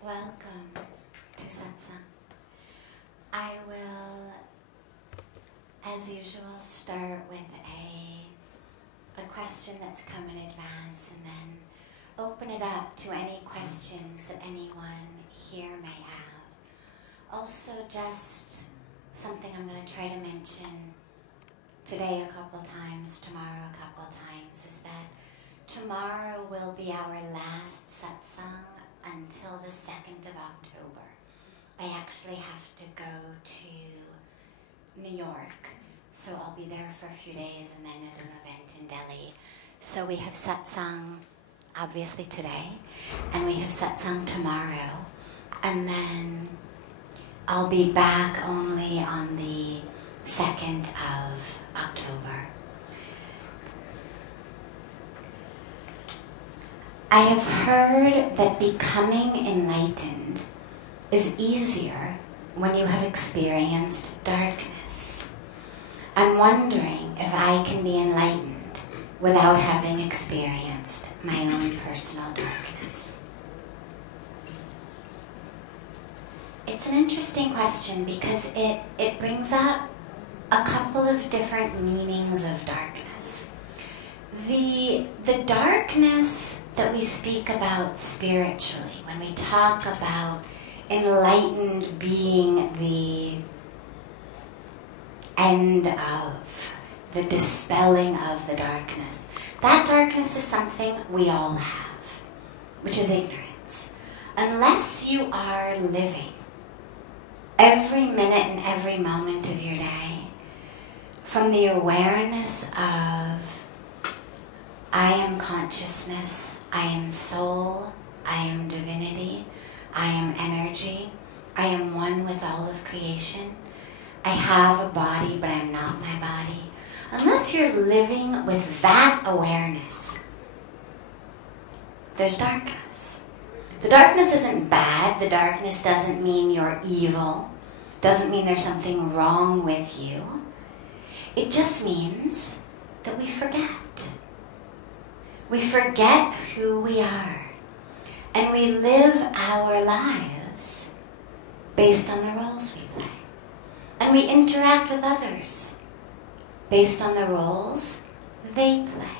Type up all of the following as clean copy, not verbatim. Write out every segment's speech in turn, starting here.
Welcome to Satsang. I will, as usual, start with a question that's come in advance and then open it up to any questions that anyone here may have. Also, just something I'm going to try to mention today a couple times, tomorrow a couple times, is that tomorrow will be our last satsang until the 2nd of October. I actually have to go to New York, so I'll be there for a few days and then at an event in Delhi. So we have satsang obviously today, and we have satsang tomorrow, and then I'll be back only on the 2nd of October. I have heard that becoming enlightened is easier when you have experienced darkness. I'm wondering if I can be enlightened without having experienced my own personal darkness. It's an interesting question because it brings up a couple of different meanings of darkness. The darkness that we speak about spiritually, when we talk about enlightened being the end of, the dispelling of the darkness, that darkness is something we all have, which is ignorance. Unless you are living every minute and every moment of your day from the awareness of I am consciousness, I am soul, I am divinity, I am energy, I am one with all of creation. I have a body, but I'm not my body. Unless you're living with that awareness, there's darkness. The darkness isn't bad. The darkness doesn't mean you're evil. Doesn't mean there's something wrong with you. It just means that we forget. We forget who we are, and we live our lives based on the roles we play. And we interact with others based on the roles they play.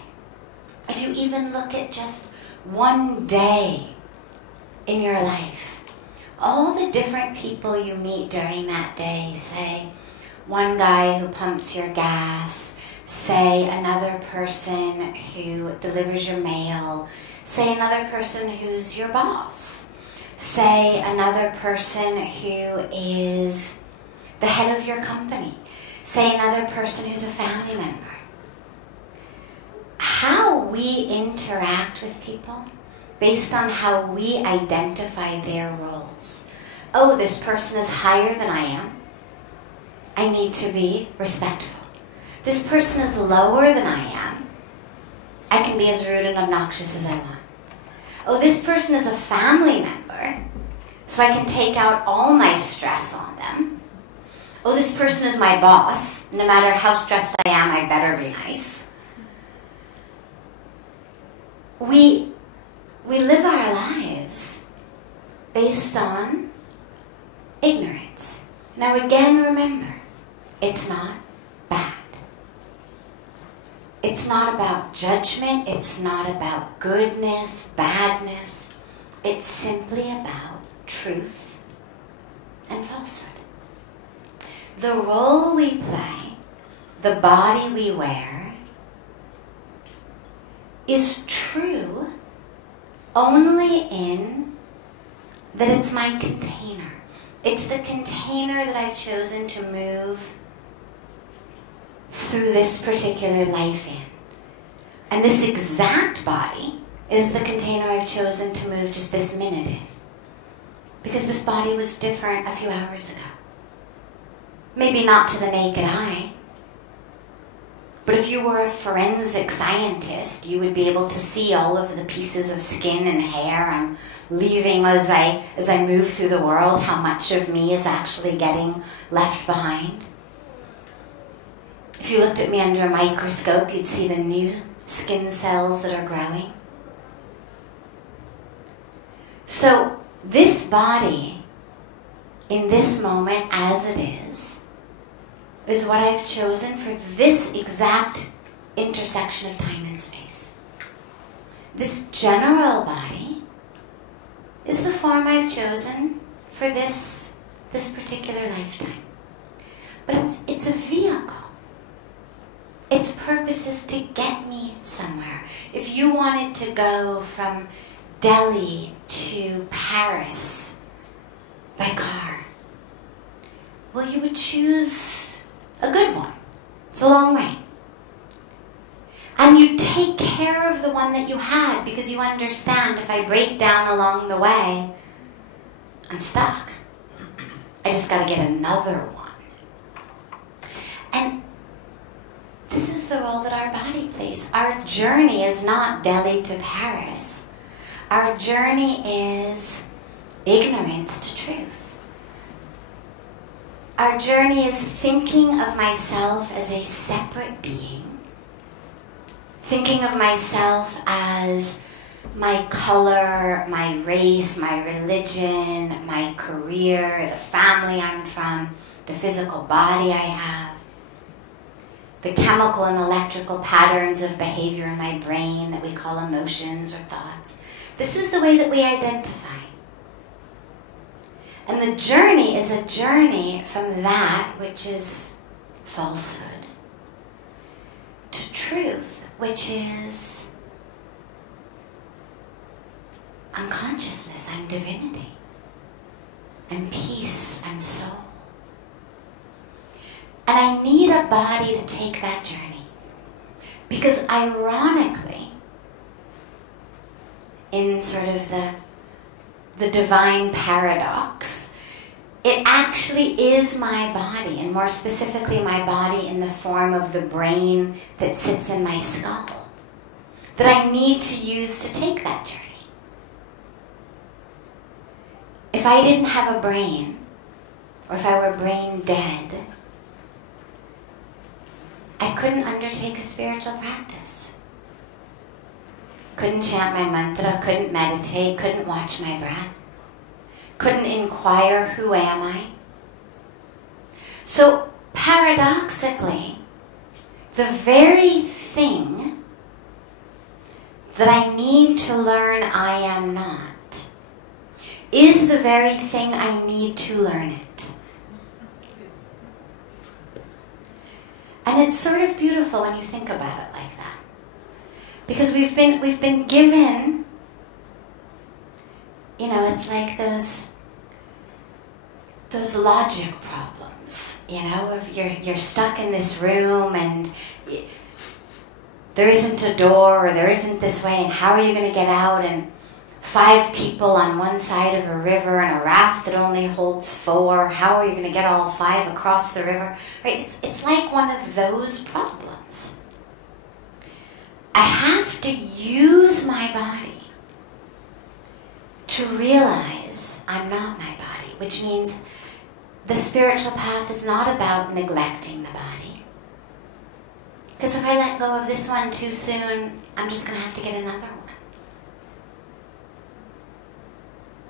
If you even look at just one day in your life, all the different people you meet during that day say, one guy who pumps your gas, say another person who delivers your mail, say another person who's your boss, say another person who is the head of your company, say another person who's a family member. How we interact with people based on how we identify their roles. Oh, this person is higher than I am. I need to be respectful. This person is lower than I am. I can be as rude and obnoxious as I want. Oh, this person is a family member, so I can take out all my stress on them. Oh, this person is my boss. No matter how stressed I am, I better be nice. We live our lives based on ignorance. Now again, remember, it's not bad. It's not about judgment. It's not about goodness, badness. It's simply about truth and falsehood. The role we play, the body we wear, is true only in that it's my container. It's the container that I've chosen to move through this particular life in. And this exact body is the container I've chosen to move just this minute in. Because this body was different a few hours ago. Maybe not to the naked eye. But if you were a forensic scientist, you would be able to see all of the pieces of skin and hair I'm leaving as I move through the world, how much of me is actually getting left behind. If you looked at me under a microscope, you'd see the new skin cells that are growing. So this body, in this moment as it is what I've chosen for this exact intersection of time and space. This general body is the form I've chosen for this particular lifetime. But it's a vehicle. Its purpose is to get me somewhere. If you wanted to go from Delhi to Paris by car, well, you would choose a good one. It's a long way. And you take care of the one that you had because you understand if I break down along the way, I'm stuck. I just got to get another one. And this is the role that our body plays. Our journey is not Delhi to Paris. Our journey is ignorance to truth. Our journey is thinking of myself as a separate being, thinking of myself as my color, my race, my religion, my career, the family I'm from, the physical body I have, the chemical and electrical patterns of behavior in my brain that we call emotions or thoughts. This is the way that we identify. And the journey is a journey from that which is falsehood to truth, which is I'm consciousness, I'm divinity, I'm peace, I'm soul. And I need a body to take that journey. Because ironically, in sort of the divine paradox, it actually is my body, and more specifically my body in the form of the brain that sits in my skull, that I need to use to take that journey. If I didn't have a brain, or if I were brain dead, I couldn't undertake a spiritual practice. Couldn't chant my mantra, couldn't meditate, couldn't watch my breath, couldn't inquire, who am I? So paradoxically, the very thing that I need to learn I am not is the very thing I need to learn it. And it's sort of beautiful when you think about it like that. Because we've been given, it's like those logic problems, of you're stuck in this room and there isn't a door or there isn't this way, and how are you going to get out, and 5 people on one side of a river and a raft that only holds 4. How are you going to get all 5 across the river? Right? It's like one of those problems. I have to use my body to realize I'm not my body, which means the spiritual path is not about neglecting the body. Because if I let go of this one too soon, I'm just going to have to get another one.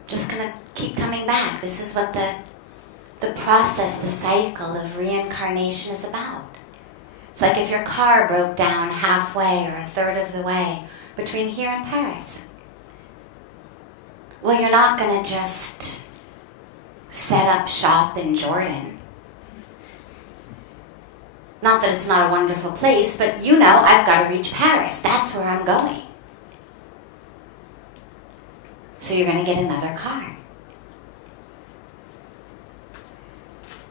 Just going to keep coming back. This is what the process, the cycle of reincarnation is about. It's like if your car broke down halfway or a third of the way between here and Paris. Well, you're not going to just set up shop in Jordan. Not that it's not a wonderful place, but I've got to reach Paris. That's where I'm going. So you're going to get another car.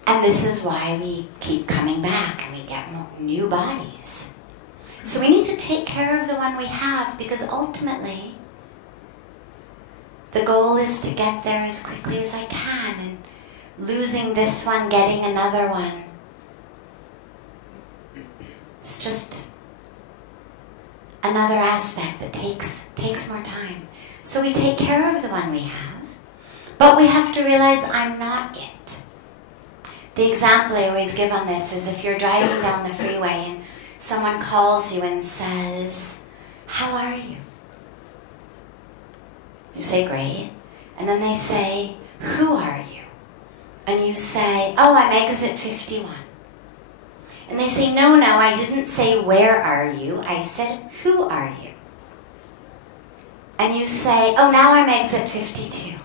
And this is why we keep coming back and we get new bodies. So we need to take care of the one we have, because ultimately the goal is to get there as quickly as I can, and losing this one, getting another one. It's just another aspect that takes more time. So we take care of the one we have, but we have to realize I'm not it. The example I always give on this is if you're driving down the freeway and someone calls you and says, "How are you?" You say, "Great." And then they say, "Who are you?" And you say, "Oh, I'm exit 51. And they say, no, I didn't say, "Where are you?" I said, "Who are you?" And you say, "Oh, now I'm exit 52.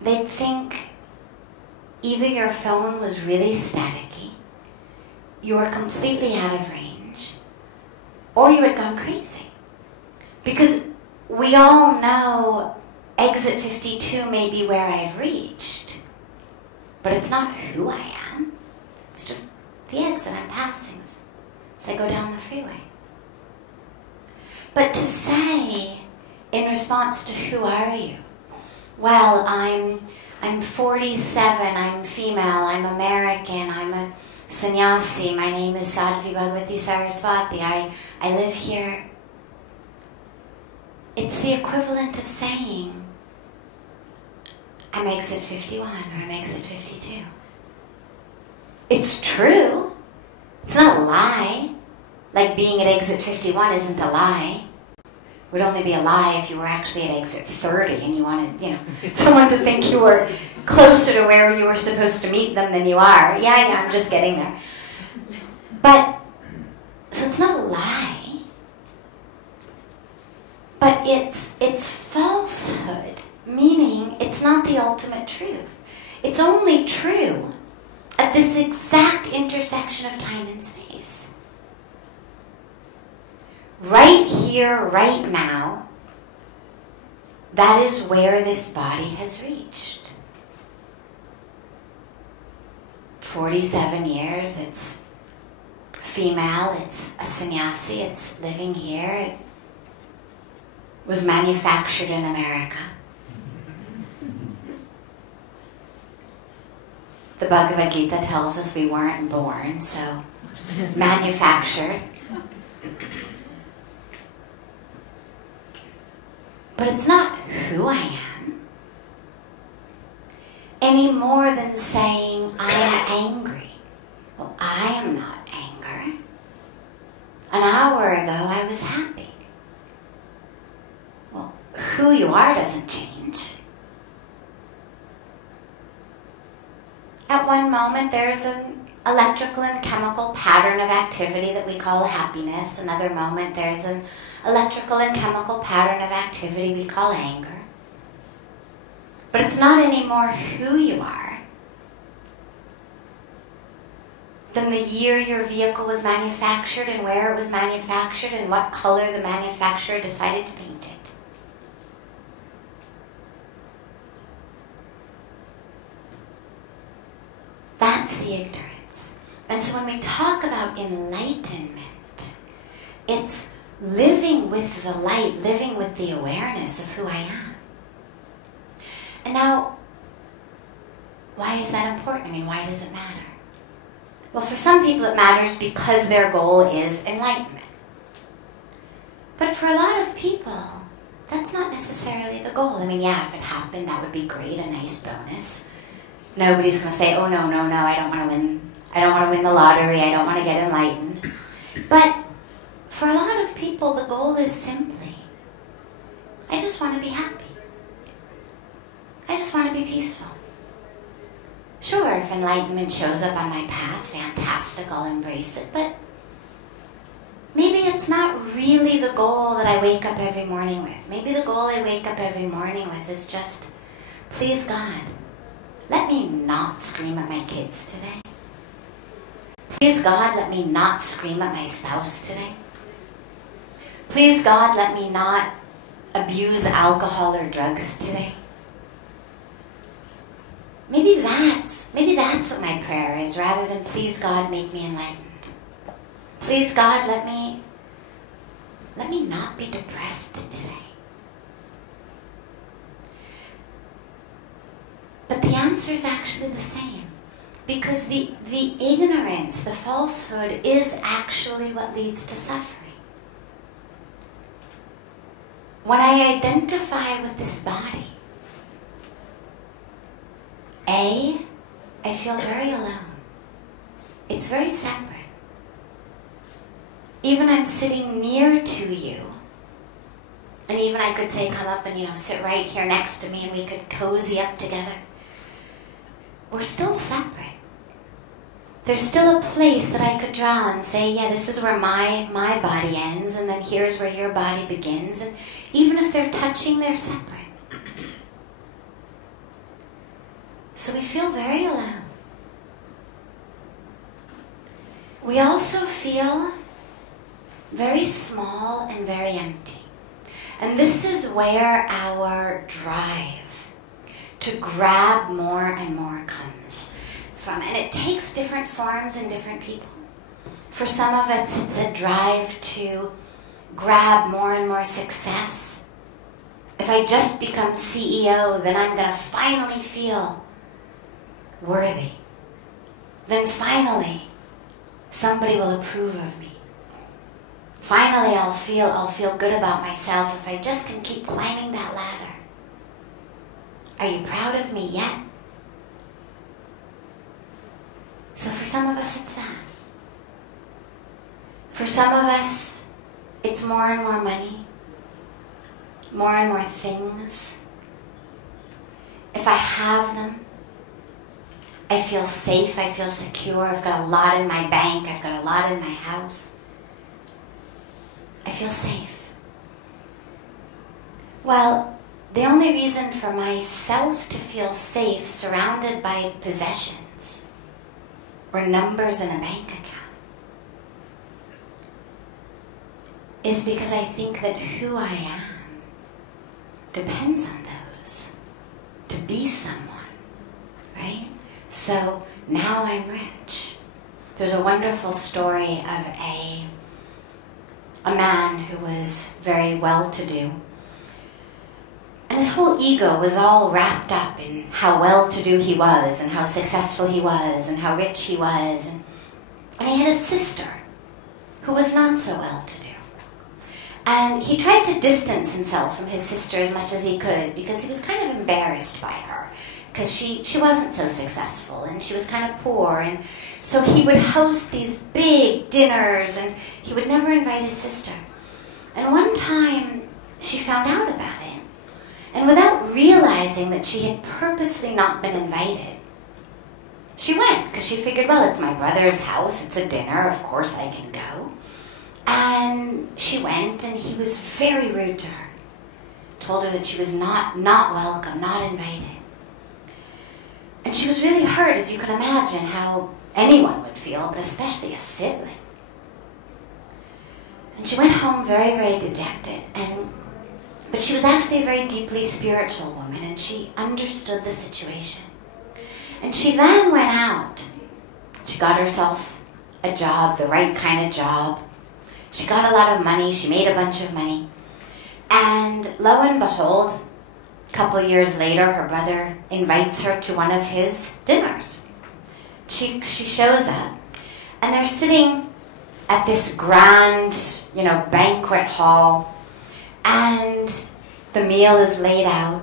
They'd think either your phone was really staticky, you were completely out of range, or you had gone crazy. Because we all know exit 52 may be where I've reached, but it's not who I am. It's just the exit I'm passing as I go down the freeway. But to say, in response to "Who are you?" Well, I'm 47, I'm female, I'm American, I'm a sannyasi, my name is Sadhvi Bhagawati Saraswati, I live here. It's the equivalent of saying, I'm exit 51 or I'm exit 52. It's true. It's not a lie. Like being at exit 51 isn't a lie. It would only be a lie if you were actually at exit 30 and you wanted, someone to think you were closer to where you were supposed to meet them than you are. Yeah, I'm just getting there. But, so it's not a lie. But it's falsehood, meaning it's not the ultimate truth. It's only true at this exact intersection of time and space. Right here, right now, that is where this body has reached. 47 years, it's female, it's a sannyasi, it's living here. It was manufactured in America. The Bhagavad Gita tells us we weren't born, so manufactured. But it's not who I am, any more than saying I am angry. Well, I am not anger. An hour ago, I was happy. Well, who you are doesn't change. At one moment, there's an electrical and chemical pattern of activity that we call happiness. Another moment, there's an electrical and chemical pattern of activity we call anger. But it's not anymore who you are. than the year your vehicle was manufactured and where it was manufactured and what color the manufacturer decided to paint it. That's the ignorance. And so when we talk about enlightenment, it's living with the light, living with the awareness of who I am. And now, why is that important? I mean, why does it matter? Well, for some people it matters because their goal is enlightenment. But for a lot of people, that's not necessarily the goal. I mean, yeah, if it happened, that would be great, a nice bonus. Nobody's going to say, oh, no, I don't want to win. I don't want to win the lottery. I don't want to get enlightened. But for a lot of people, the goal is simply, I just want to be happy. I just want to be peaceful. Sure, if enlightenment shows up on my path, fantastic, I'll embrace it. But maybe it's not really the goal that I wake up every morning with. Maybe the goal I wake up every morning with is just, please God, let me not scream at my kids today. Please God, let me not scream at my spouse today. Please God, let me not abuse alcohol or drugs today. Maybe that's what my prayer is, rather than please God, make me enlightened. Please God, let me not be depressed today. But the answer is actually the same. Because the ignorance, the falsehood, is actually what leads to suffering. When I identify with this body, I feel very alone. It's very separate. Even I'm sitting near to you, and even I could say, come up and, sit right here next to me and we could cozy up together. We're still separate. There's still a place that I could draw and say, yeah, this is where my body ends, and then here's where your body begins. And even if they're touching, they're separate. So we feel very alone. We also feel very small and very empty. And this is where our drive to grab more and more comes from. And it takes different forms in different people. For some of us, it's a drive to grab more and more success. If I just become CEO, then I'm going to finally feel worthy. Then finally, somebody will approve of me. Finally, I'll feel good about myself if I just can keep climbing that ladder. Are you proud of me yet? So for some of us, it's that. For some of us, it's more and more money, more and more things. If I have them, I feel safe, I feel secure, I've got a lot in my bank, I've got a lot in my house. I feel safe. Well, the only reason for myself to feel safe surrounded by possessions or numbers in a bank account is because I think that who I am depends on those to be someone, right? So now I'm rich. There's a wonderful story of a man who was very well-to-do. And his whole ego was all wrapped up in how well-to-do he was and how successful he was and how rich he was. And he had a sister who was not so well-to-do. And he tried to distance himself from his sister as much as he could because he was kind of embarrassed by her because she wasn't so successful and she was kind of poor. And so he would host these big dinners and he would never invite his sister. And one time she found out about it. And without realizing that she had purposely not been invited, she went because she figured, well, it's my brother's house, it's a dinner, of course I can go. And she went and he was very rude to her. Told her that she was not welcome, not invited. And she was really hurt, as you can imagine, how anyone would feel, but especially a sibling. And she went home very, very dejected. But she was actually a very deeply spiritual woman, and she understood the situation. And she then went out. She got herself a job, the right kind of job. She got a lot of money. She made a bunch of money. And lo and behold, a couple years later, her brother invites her to one of his dinners. She shows up, and they're sitting at this grand, banquet hall, and the meal is laid out,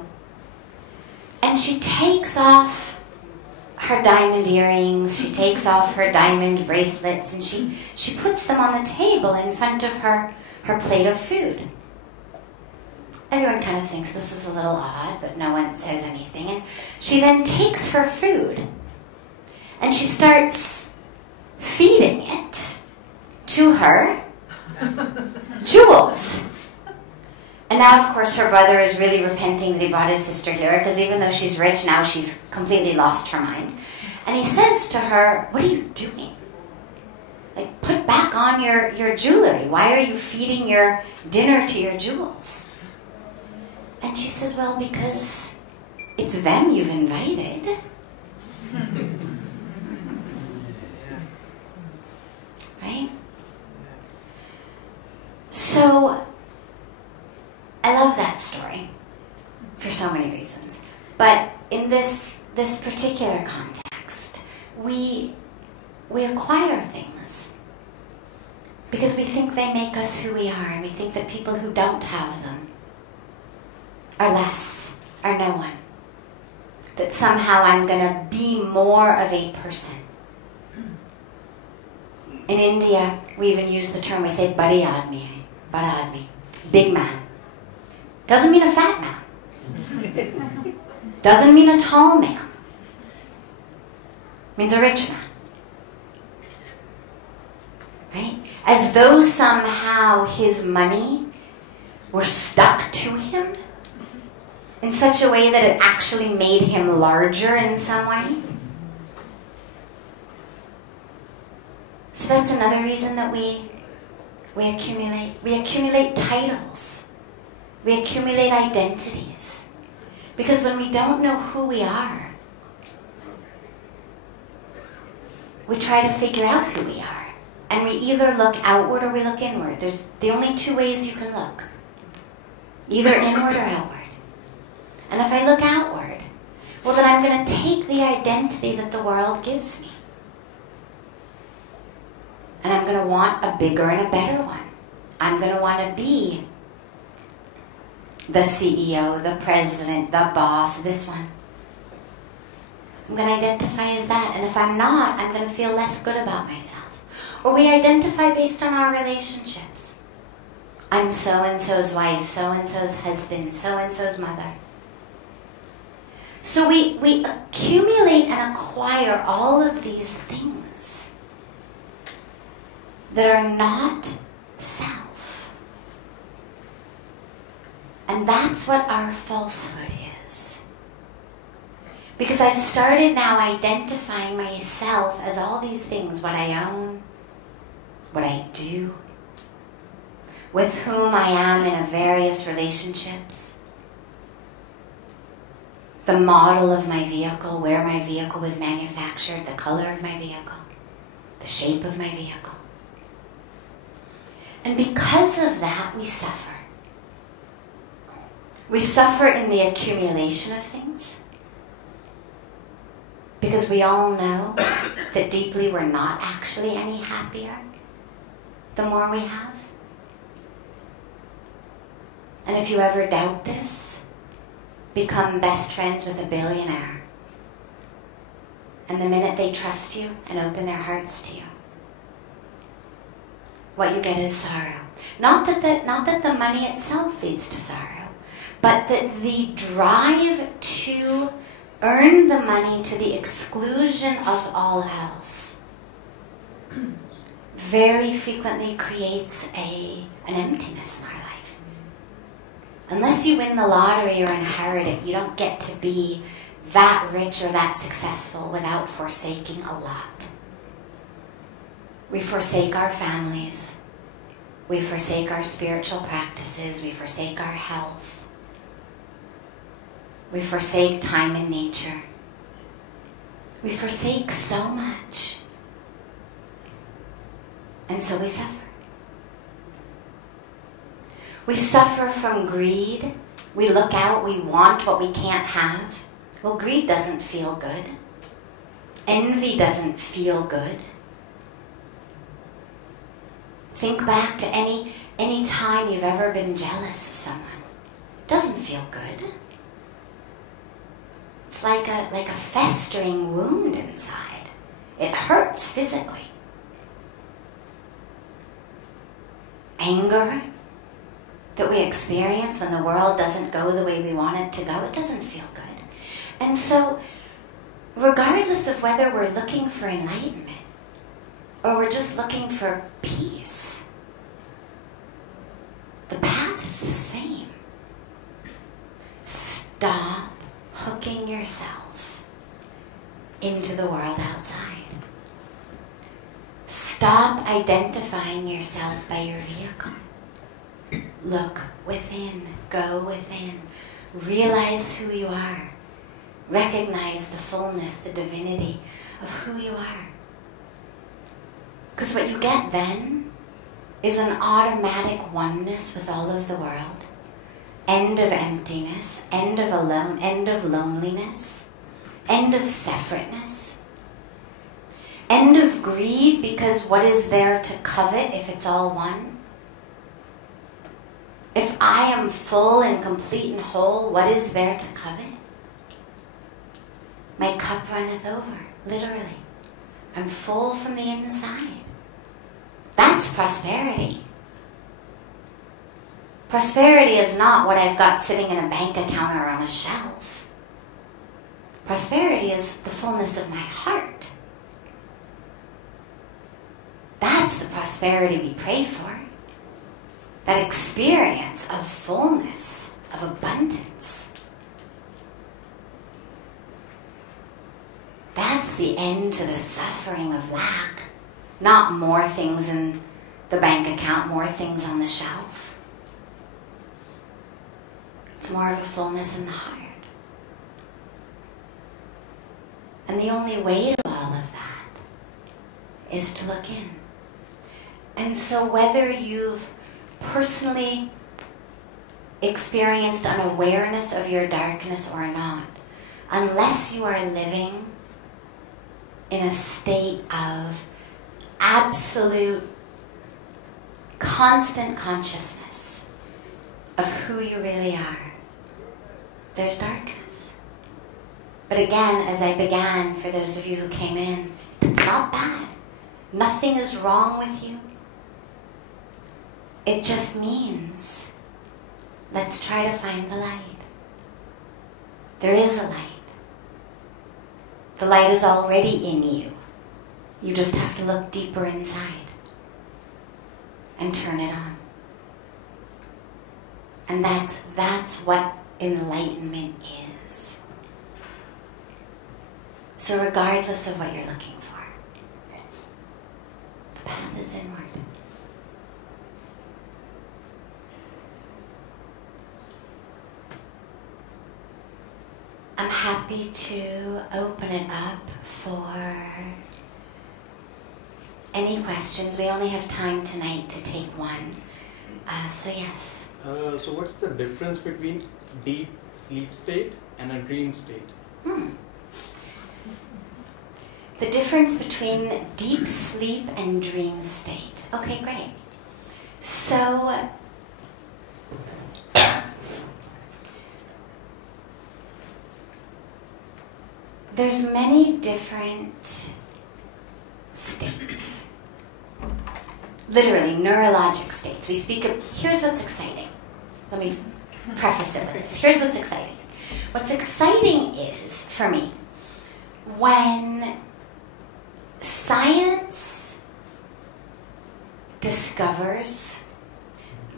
and she takes off her diamond earrings, she takes off her diamond bracelets, and she puts them on the table in front of her plate of food. Everyone kind of thinks this is a little odd, but no one says anything. And she then takes her food and she starts feeding it to her jewels. And now, of course, her brother is really repenting that he brought his sister here, because even though she's rich, now she's completely lost her mind. And he says to her, "What are you doing? Like, put back on your jewelry. Why are you feeding your dinner to your jewels?" And she says, "Well, because it's them you've invited." Right? So, I love that story for so many reasons. But in this particular context, we acquire things because we think they make us who we are, and we think that people who don't have them are less, are no one. That somehow I'm going to be more of a person. In India, we even use the term, we say, bada admi, big man. Doesn't mean a fat man. Doesn't mean a tall man. Means a rich man. Right? As though somehow his money were stuck to him in such a way that it actually made him larger in some way. So that's another reason that we accumulate. We accumulate titles. We accumulate identities. Because when we don't know who we are, we try to figure out who we are. And we either look outward or we look inward. There's the only two ways you can look. Either inward or outward. And if I look outward, well, then I'm going to take the identity that the world gives me. And I'm going to want a bigger and a better one. I'm going to want to be the CEO, the president, the boss, this one. I'm going to identify as that. And if I'm not, I'm going to feel less good about myself. Or we identify based on our relationships. I'm so-and-so's wife, so-and-so's husband, so-and-so's mother. So we accumulate and acquire all of these things that are not self. And that's what our falsehood is. Because I've started now identifying myself as all these things, what I own, what I do, with whom I am in various relationships, the model of my vehicle, where my vehicle was manufactured, the color of my vehicle, the shape of my vehicle. And because of that, we suffer. We suffer in the accumulation of things, because we all know that deeply we're not actually any happier the more we have. And if you ever doubt this, become best friends with a billionaire. And the minute they trust you and open their hearts to you, what you get is sorrow. Not that the money itself leads to sorrow, but that the drive to earn the money to the exclusion of all else very frequently creates an emptiness in our life. Unless you win the lottery or inherit it, you don't get to be that rich or that successful without forsaking a lot. We forsake our families. We forsake our spiritual practices. We forsake our health. We forsake time in nature. We forsake so much. And so we suffer. We suffer from greed. We look out, we want what we can't have. Well, greed doesn't feel good. Envy doesn't feel good. Think back to any time you've ever been jealous of someone. It doesn't feel good. It's like a festering wound inside. It hurts physically. Anger that we experience when the world doesn't go the way we want it to go, it doesn't feel good. And so, regardless of whether we're looking for enlightenment or we're just looking for peace, the path is the same. Stop hooking yourself into the world outside. Stop identifying yourself by your vehicle. Look within, go within, realize who you are. Recognize the fullness, the divinity of who you are. Because what you get then is an automatic oneness with all of the world. End of emptiness, end of loneliness, end of separateness, end of greed, because what is there to covet if it's all one? If I am full and complete and whole, what is there to covet? My cup runneth over, literally. I'm full from the inside. That's prosperity. Prosperity is not what I've got sitting in a bank account or on a shelf. Prosperity is the fullness of my heart. That's the prosperity we pray for. That experience of fullness, of abundance. That's the end to the suffering of lack. Not more things in the bank account, more things on the shelf. It's more of a fullness in the heart. And the only way to all of that is to look in. And so whether you've personally experienced an awareness of your darkness or not, unless you are living in a state of absolute, constant consciousness of who you really are, there's darkness. But again, as I began, for those of you who came in, it's not bad. Nothing is wrong with you. It just means, let's try to find the light. There is a light. The light is already in you. You just have to look deeper inside and turn it on. And that's what enlightenment is. So regardless of what you're looking for, the path is inward. I'm happy to open it up for any questions. We only have time tonight to take one. So yes. So what's the difference between deep sleep state and a dream state? The difference between deep sleep and dream state. Okay, great. So there's many different states. Literally, neurologic states. We speak of, here's what's exciting. Let me preface it with this. Here's what's exciting. What's exciting is, for me, when science discovers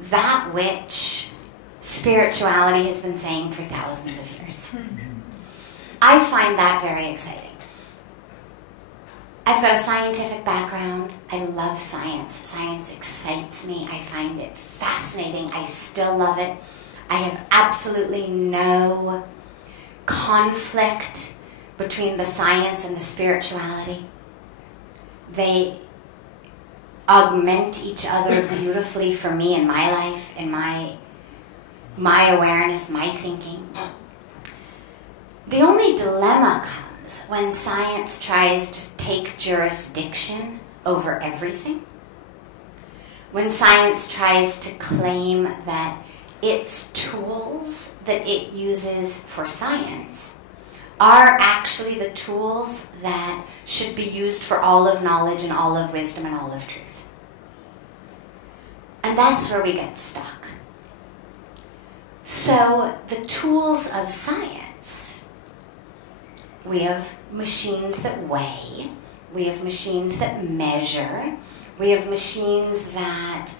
that which spirituality has been saying for thousands of years. I find that very exciting. I've got a scientific background. I love science. Science excites me. I find it fascinating. I still love it. I have absolutely no conflict between the science and the spirituality. They augment each other beautifully for me in my life, in my awareness, my thinking. The only dilemma comes when science tries to take jurisdiction over everything. When science tries to claim that its tools that it uses for science are actually the tools that should be used for all of knowledge and all of wisdom and all of truth. And that's where we get stuck. So the tools of science, we have machines that weigh, we have machines that measure, we have machines that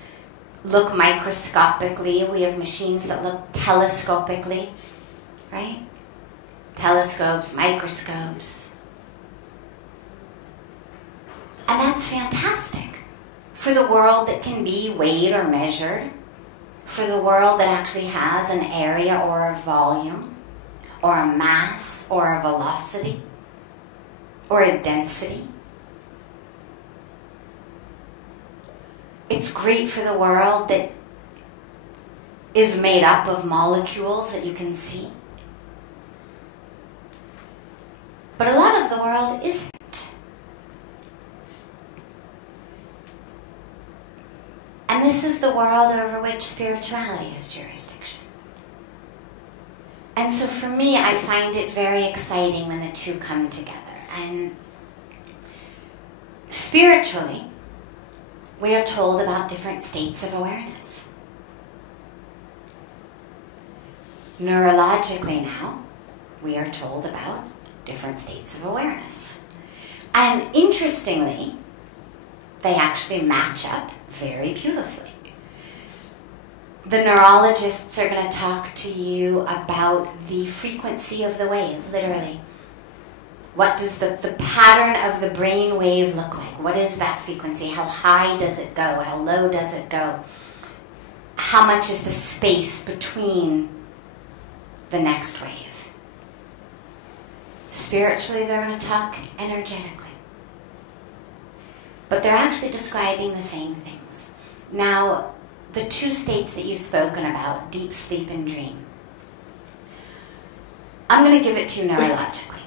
look microscopically, we have machines that look telescopically, right? Telescopes, microscopes. And that's fantastic for the world that can be weighed or measured, for the world that actually has an area or a volume, or a mass, or a velocity, or a density. It's great for the world that is made up of molecules that you can see. But a lot of the world isn't. And this is the world over which spirituality has jurisdiction. And so for me, I find it very exciting when the two come together. And spiritually, we are told about different states of awareness. Neurologically now, we are told about different states of awareness. And interestingly, they actually match up very beautifully. The neurologists are going to talk to you about the frequency of the wave, literally. What does the pattern of the brain wave look like? What is that frequency? How high does it go? How low does it go? How much is the space between the next wave? Spiritually, they're going to talk energetically. But they're actually describing the same things. Now, the two states that you've spoken about, deep sleep and dream, I'm going to give it to you neurologically.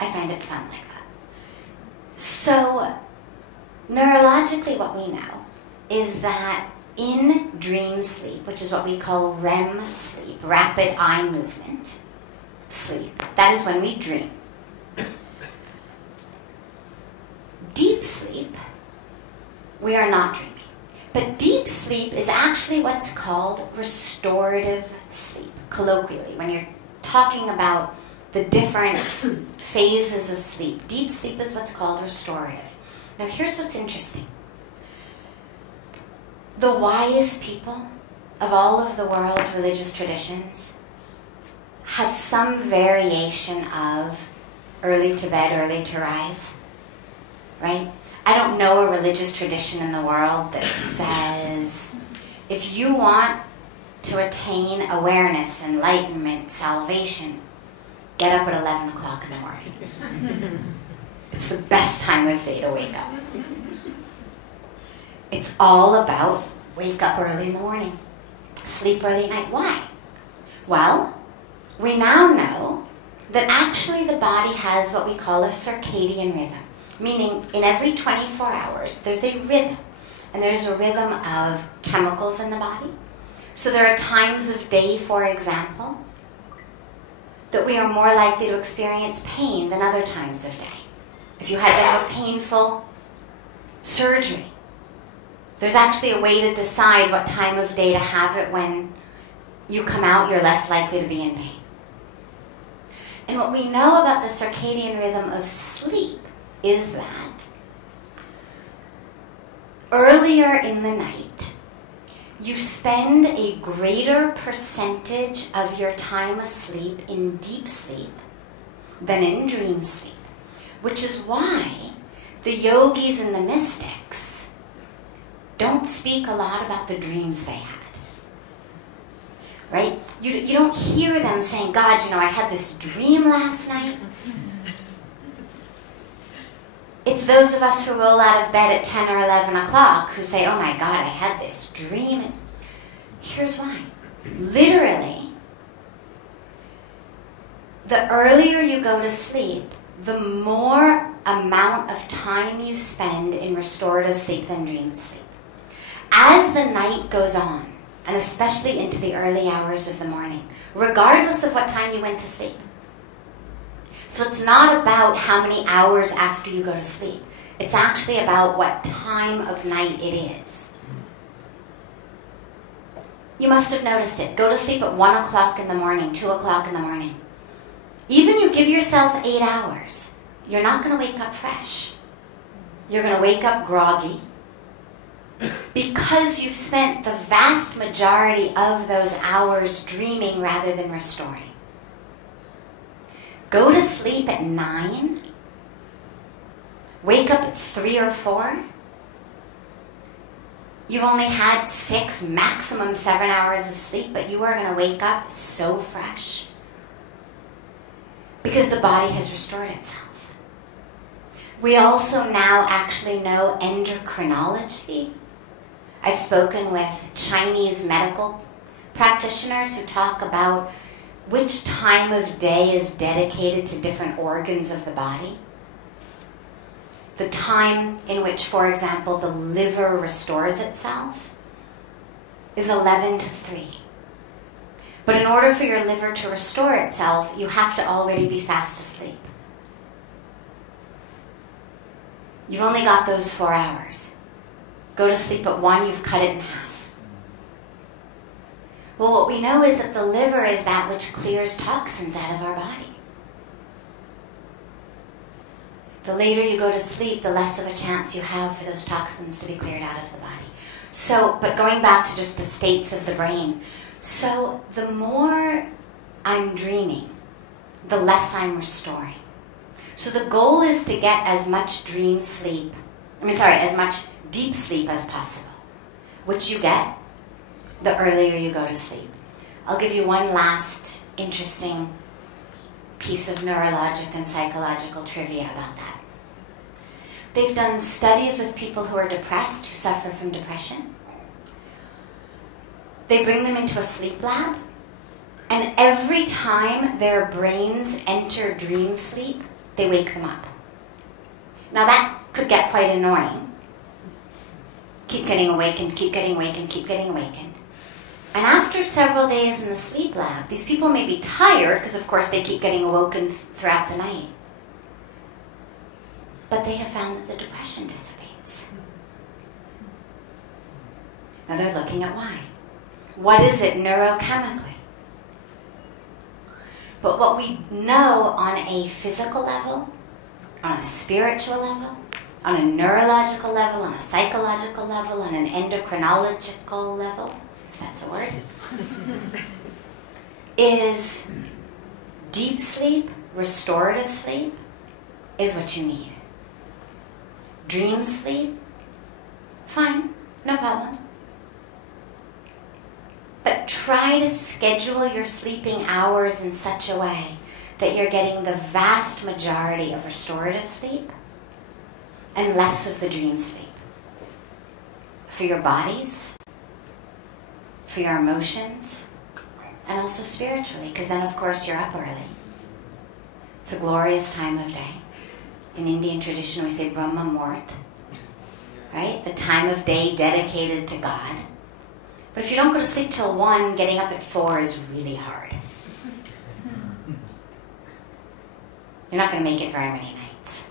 I find it fun like that. So, neurologically what we know is that in dream sleep, which is what we call REM sleep, rapid eye movement sleep, that is when we dream. Deep sleep, we are not dreaming. But deep sleep is actually what's called restorative sleep, colloquially. When you're talking about the different phases of sleep, deep sleep is what's called restorative. Now here's what's interesting. The wise people of all of the world's religious traditions have some variation of early to bed, early to rise, right? I don't know a religious tradition in the world that says, if you want to attain awareness, enlightenment, salvation, get up at 11 o'clock in the morning. It's the best time of day to wake up. It's all about wake up early in the morning, sleep early at night. Why? Well, we now know that actually the body has what we call a circadian rhythm, meaning in every 24 hours there's a rhythm, and there's a rhythm of chemicals in the body. So there are times of day, for example, that we are more likely to experience pain than other times of day. If you had to have a painful surgery, there's actually a way to decide what time of day to have it. When you come out, you're less likely to be in pain. And what we know about the circadian rhythm of sleep is that earlier in the night, you spend a greater percentage of your time asleep in deep sleep than in dream sleep, which is why the yogis and the mystics don't speak a lot about the dreams they had. Right? You don't hear them saying, God, I had this dream last night. It's those of us who roll out of bed at 10 or 11 o'clock who say, oh my God, I had this dream. Here's why. Literally, the earlier you go to sleep, the more amount of time you spend in restorative sleep than dream sleep. As the night goes on, and especially into the early hours of the morning, regardless of what time you went to sleep. So it's not about how many hours after you go to sleep. It's actually about what time of night it is. You must have noticed it. Go to sleep at 1 o'clock in the morning, 2 o'clock in the morning. Even you give yourself 8 hours, you're not going to wake up fresh. You're going to wake up groggy because you've spent the vast majority of those hours dreaming rather than restoring. Go to sleep at 9, wake up at 3 or 4. You've only had 6, maximum 7 hours of sleep, but you are going to wake up so fresh because the body has restored itself. We also now actually know endocrinology. I've spoken with Chinese medical practitioners who talk about which time of day is dedicated to different organs of the body. The time in which, for example, the liver restores itself is 11 to 3. But in order for your liver to restore itself, you have to already be fast asleep. You've only got those 4 hours. Go to sleep at 1, you've cut it in half. Well, what we know is that the liver is that which clears toxins out of our body. The later you go to sleep, the less of a chance you have for those toxins to be cleared out of the body. So, but going back to just the states of the brain. So, the more I'm dreaming, the less I'm restoring. So the goal is to get as much as much deep sleep as possible, which you get the earlier you go to sleep. I'll give you one last interesting piece of neurologic and psychological trivia about that. They've done studies with people who are depressed, who suffer from depression. They bring them into a sleep lab, and every time their brains enter dream sleep, they wake them up. Now that could get quite annoying. Keep getting awakened, keep getting awakened, keep getting awakened. And after several days in the sleep lab, these people may be tired, because of course they keep getting awoken throughout the night. But they have found that the depression dissipates. Now they're looking at why. What is it neurochemically? But what we know on a physical level, on a spiritual level, on a neurological level, on a psychological level, on an endocrinological level, if that's a word, is deep sleep, restorative sleep, is what you need. Dream sleep, fine, no problem. But try to schedule your sleeping hours in such a way that you're getting the vast majority of restorative sleep and less of the dream sleep. For your bodies, for your emotions, and also spiritually, because then of course you're up early. It's a glorious time of day. In Indian tradition we say Brahma Muhurt, right? The time of day dedicated to God. But if you don't go to sleep till 1, getting up at 4 is really hard. You're not going to make it very many nights.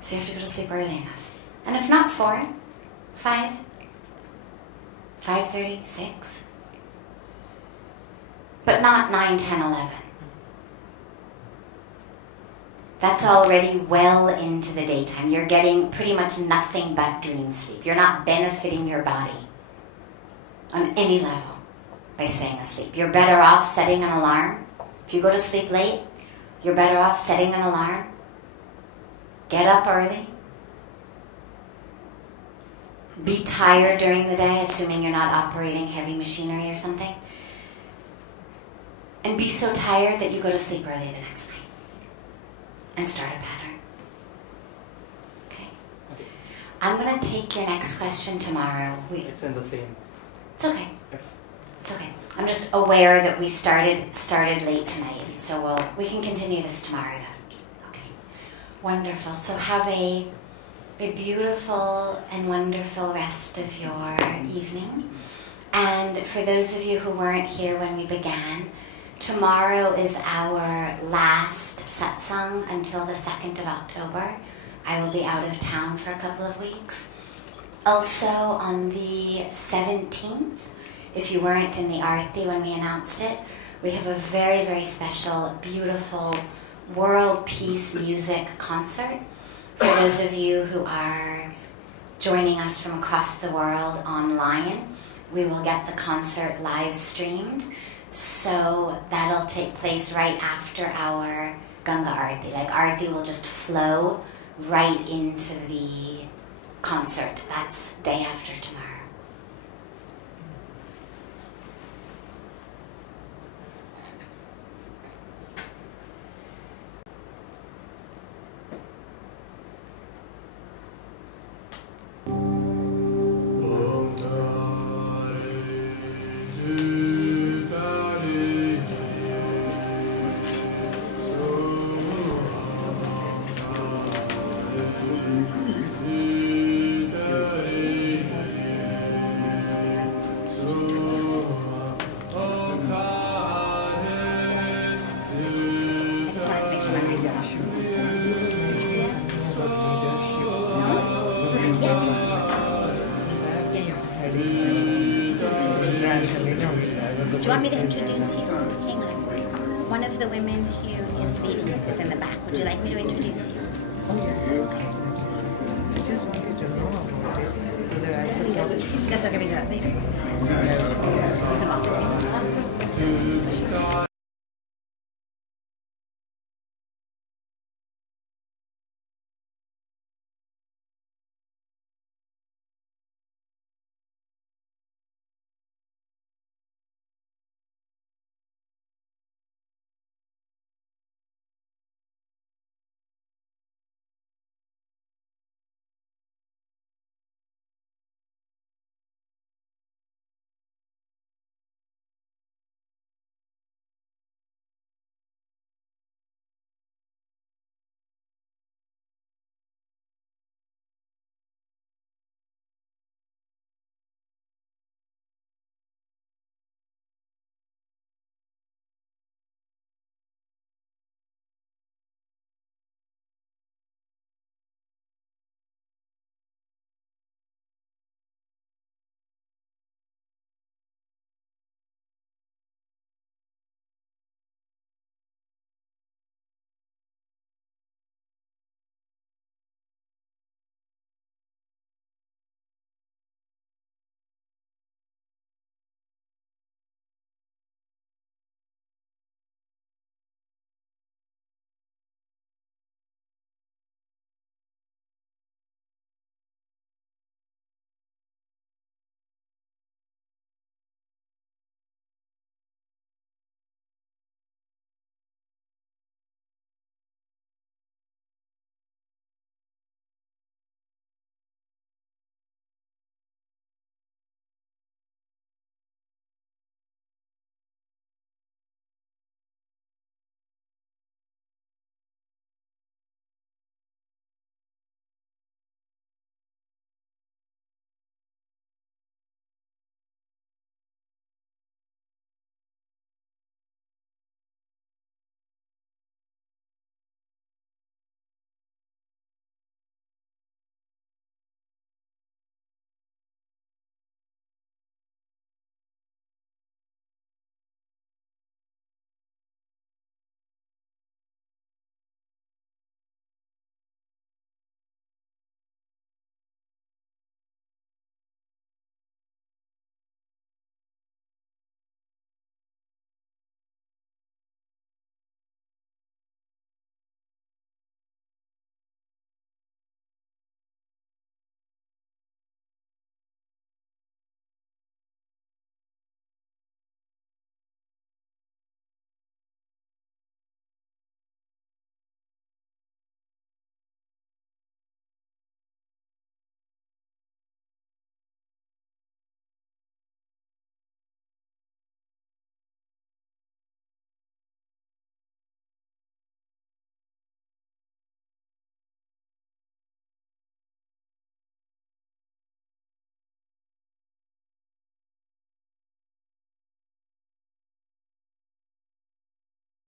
So you have to go to sleep early enough. And if not 4, 5, 5:30, 6. But not 9, 10, 11. That's already well into the daytime. You're getting pretty much nothing but dream sleep. You're not benefiting your body on any level by staying asleep. You're better off setting an alarm. If you go to sleep late, you're better off setting an alarm. Get up early. Be tired during the day, assuming you're not operating heavy machinery or something. And be so tired that you go to sleep early the next night. And start a pattern. Okay? I'm going to take your next question tomorrow. It's in the same. It's okay. It's okay. I'm just aware that we started late tonight, so we can continue this tomorrow then. Okay. Wonderful. So have a beautiful and wonderful rest of your evening. And for those of you who weren't here when we began, tomorrow is our last satsang until the 2nd of October. I will be out of town for a couple of weeks. Also on the 17th, if you weren't in the Arti when we announced it, we have a very, very special, beautiful world peace music concert. For those of you who are joining us from across the world online, we will get the concert live streamed. So that'll take place right after our Ganga Arti. Like Arti will just flow right into the concert. That's day after tomorrow. Do you want me to introduce you? Hang on. One of the women who is leading is in the back. Would you like me to introduce you? Okay. I just wanted to know about it so that I could That's okay, we do that later. Yeah.